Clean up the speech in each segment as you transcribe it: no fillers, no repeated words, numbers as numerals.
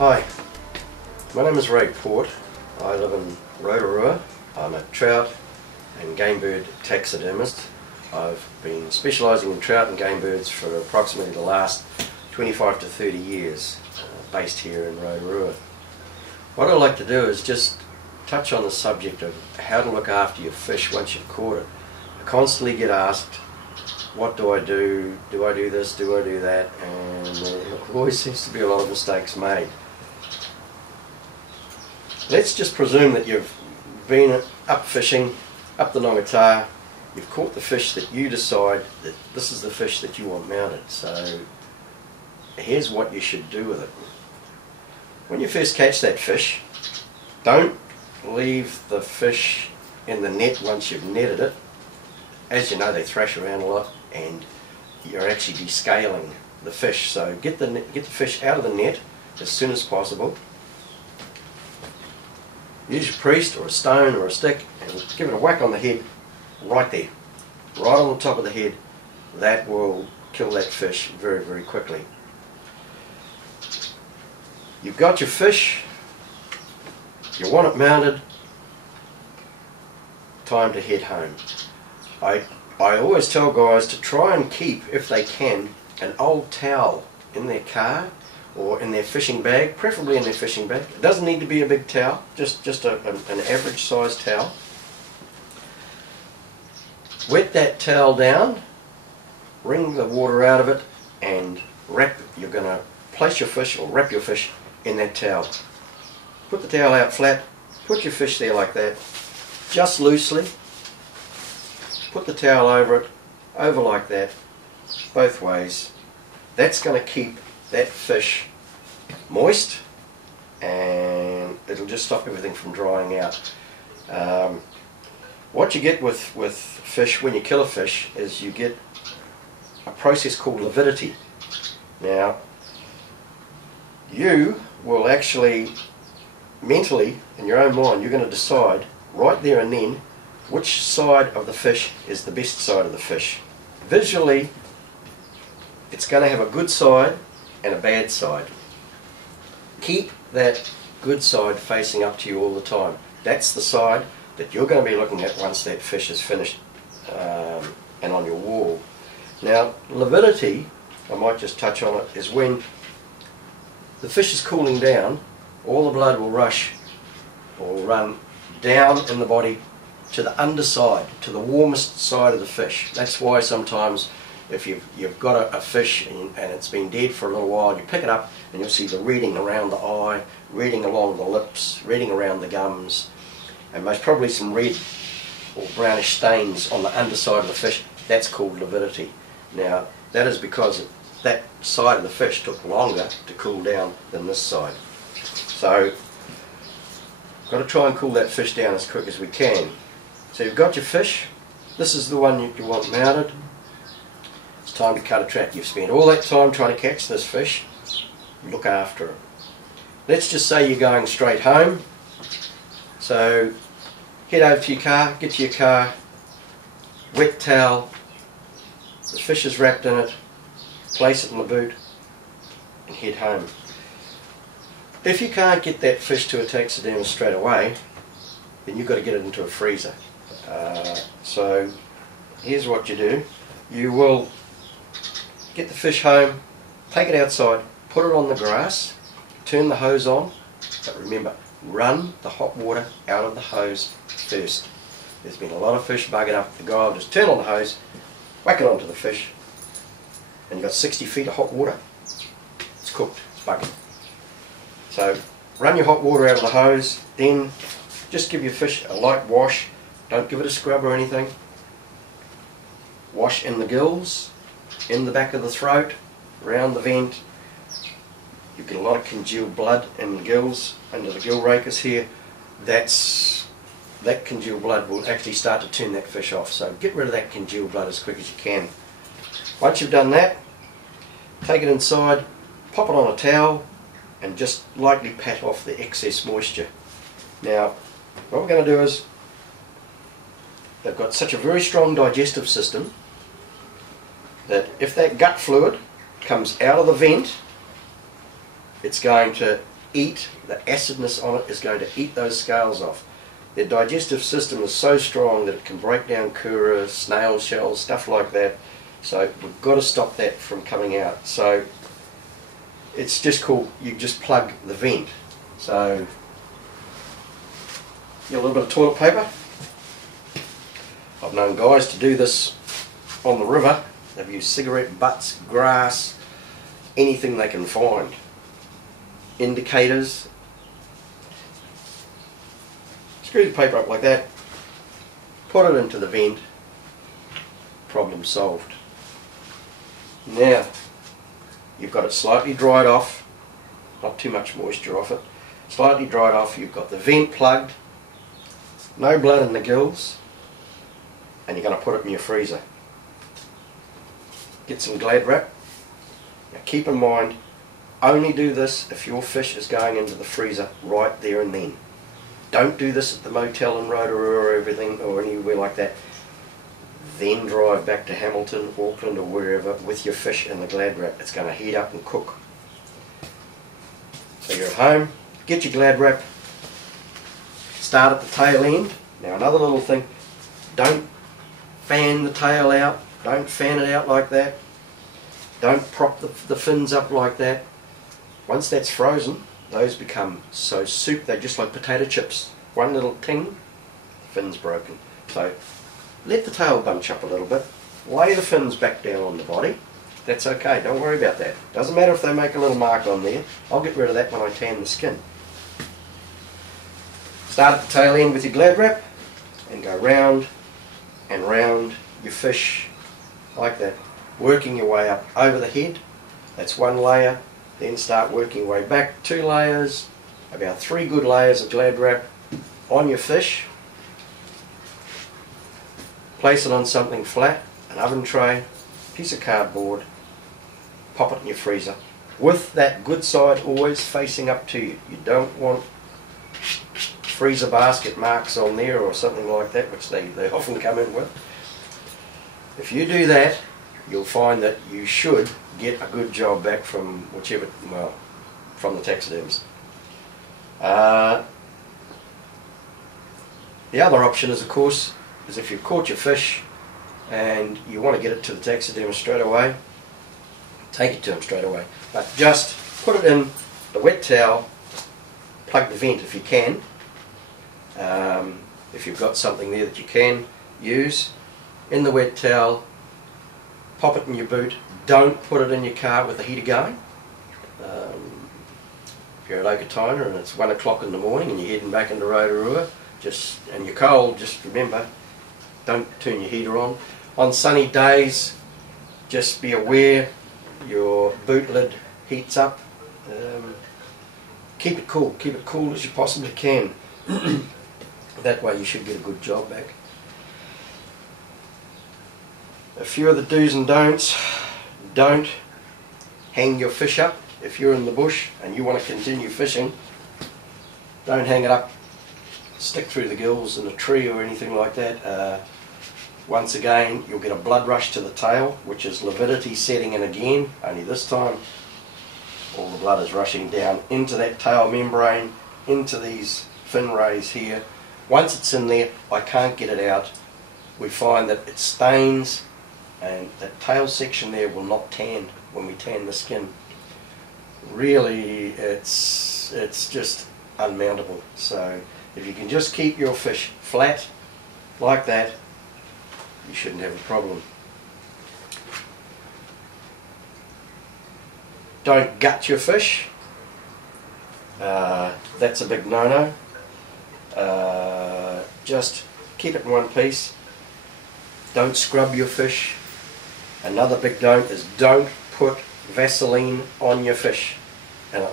Hi, my name is Ray Port. I live in Rotorua. I'm a trout and game bird taxidermist. I've been specialising in trout and game birds for approximately the last 25 to 30 years, based here in Rotorua. What I'd like to do is just touch on the subject of how to look after your fish once you've caught it. I constantly get asked, what do I do? Do I do this? Do I do that? And there always seems to be a lot of mistakes made. Let's just presume that you've been up fishing, up the Nongataha, you've caught the fish that you decide that this is the fish that you want mounted. So here's what you should do with it. When you first catch that fish, don't leave the fish in the net once you've netted it. As you know, they thrash around a lot and you're actually descaling the fish. So get the fish out of the net as soon as possible. Use your priest or a stone or a stick and give it a whack on the head right there, right on the top of the head. That will kill that fish very, very quickly. You've got your fish, you want it mounted, time to head home. I always tell guys to try and keep, if they can, an old towel in their car or in their fishing bag, preferably in their fishing bag. It doesn't need to be a big towel, just an average size towel. Wet that towel down, wring the water out of it, and you're going to place your fish or wrap your fish in that towel. Put the towel out flat, put your fish there like that, just loosely. Put the towel over it, over like that, both ways. That's going to keep that fish moist and it'll just stop everything from drying out. What you get with fish when you kill a fish is you get a process called lividity. Now, you will actually mentally, in your own mind, you're going to decide right there and then which side of the fish is the best side of the fish. Visually, it's going to have a good side and a bad side. Keep that good side facing up to you all the time. That's the side that you're going to be looking at once that fish is finished and on your wall. Now, lividity, I might just touch on it, is when the fish is cooling down, all the blood will rush or run down in the body to the underside, to the warmest side of the fish. That's why sometimes if you've got a fish and it's been dead for a little while, you pick it up and you'll see the reeding around the eye, reeding along the lips, reeding around the gums, and most probably some red or brownish stains on the underside of the fish. That's called lividity. Now, that is because that side of the fish took longer to cool down than this side. So, got to try and cool that fish down as quick as we can. So you've got your fish, this is the one you want mounted. It's time to cut a trap. You've spent all that time trying to catch this fish, look after it. Let's just say you're going straight home, so head over to your car, get to your car, wet towel, the fish is wrapped in it, place it in the boot and head home. If you can't get that fish to a taxidermist straight away, then you've got to get it into a freezer. So here's what you do. You will get the fish home, take it outside, put it on the grass, turn the hose on, but remember, run the hot water out of the hose first. There's been a lot of fish bugging up. The guy will just turn on the hose, whack it onto the fish, and you've got 60 feet of hot water. It's cooked, it's bugging. So run your hot water out of the hose, then just give your fish a light wash. Don't give it a scrub or anything. Wash in the gills, in the back of the throat, around the vent. You get a lot of congealed blood in the gills, under the gill rakers here. That congealed blood will actually start to turn that fish off. So get rid of that congealed blood as quick as you can. Once you've done that, take it inside, pop it on a towel, and just lightly pat off the excess moisture. Now, what we're going to do is, they've got such a very strong digestive system that if that gut fluid comes out of the vent, it's going to eat, the acidness on it is going to eat those scales off. Their digestive system is so strong that it can break down kura, snail shells, stuff like that. So we've got to stop that from coming out. So it's just cool, you just plug the vent. So get a little bit of toilet paper. I've known guys to do this on the river. They've used cigarette butts, grass, anything they can find. Indicators. Screw the paper up like that, put it into the vent, problem solved. Now, you've got it slightly dried off, not too much moisture off it, slightly dried off, you've got the vent plugged, no blood in the gills, and you're going to put it in your freezer. Get some Glad wrap. Now keep in mind, only do this if your fish is going into the freezer right there and then. Don't do this at the motel in Rotorua or everything or anywhere like that. Then drive back to Hamilton, Auckland or wherever with your fish in the Glad wrap. It's going to heat up and cook. So you're at home, get your Glad wrap, start at the tail end. Now another little thing, don't fan the tail out, don't fan it out like that. Don't prop the fins up like that. Once that's frozen, those become so soup, they're just like potato chips. One little ting, the fin's broken. So let the tail bunch up a little bit, lay the fins back down on the body. That's okay, don't worry about that. Doesn't matter if they make a little mark on there, I'll get rid of that when I tan the skin. Start at the tail end with your Glad wrap and go round and round your fish like that, working your way up over the head. That's one layer. Then start working your way back 2 layers, about 3 good layers of Glad wrap on your fish. Place it on something flat, an oven tray, piece of cardboard, pop it in your freezer. With that good side always facing up to you. You don't want freezer basket marks on there or something like that, which they often come in with. If you do that, you'll find that you should get a good job back from whichever, well, from the taxidermist. The other option is, of course, is if you've caught your fish and you want to get it to the taxidermist straight away, take it to him straight away. But just put it in the wet towel, plug the vent if you can. If you've got something there that you can use, in the wet towel, pop it in your boot. Don't put it in your car with the heater going. If you're at Okatona and it's 1 o'clock in the morning and you're heading back into Rotorua, and you're cold, just remember, don't turn your heater on. On sunny days, just be aware your boot lid heats up. Keep it cool as you possibly can. That way you should get a good job back. A few of the do's and don'ts. Don't hang your fish up. If you're in the bush and you want to continue fishing, don't hang it up, stick through the gills in a tree or anything like that. Once again, you'll get a blood rush to the tail, which is lividity setting in again, only this time all the blood is rushing down into that tail membrane, into these fin rays here. Once it's in there, I can't get it out. We find that it stains, and that tail section there will not tan when we tan the skin. Really, it's just unmountable. So if you can just keep your fish flat like that, you shouldn't have a problem. Don't gut your fish. That's a big no-no. Just keep it in one piece. Don't scrub your fish. Another big don't is don't put Vaseline on your fish. And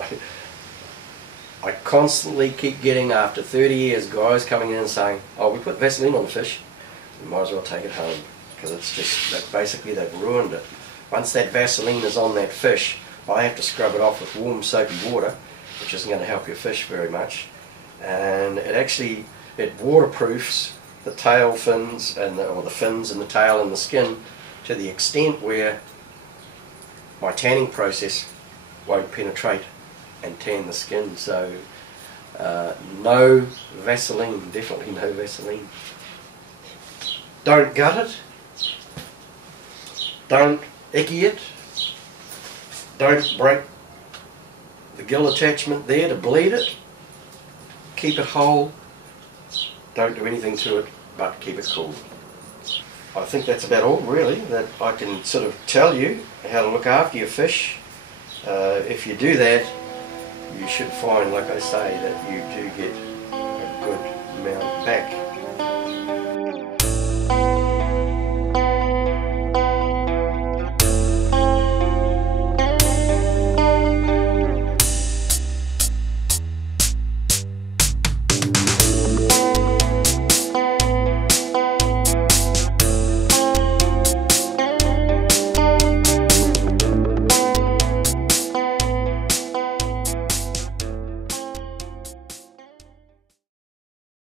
I constantly keep getting, after 30 years, guys coming in and saying, oh, we put Vaseline on the fish, you might as well take it home, because it's just that basically they've ruined it. Once that Vaseline is on that fish, I have to scrub it off with warm soapy water, which isn't going to help your fish very much, and it waterproofs the tail fins or the fins and the tail and the skin to the extent where my tanning process won't penetrate and tan the skin. So no Vaseline, definitely no Vaseline. Don't gut it, don't icky it, don't break the gill attachment there to bleed it, keep it whole, don't do anything to it but keep it cool. I think that's about all really that I can sort of tell you how to look after your fish. If you do that, you should find, like I say, that you do get a good amount back.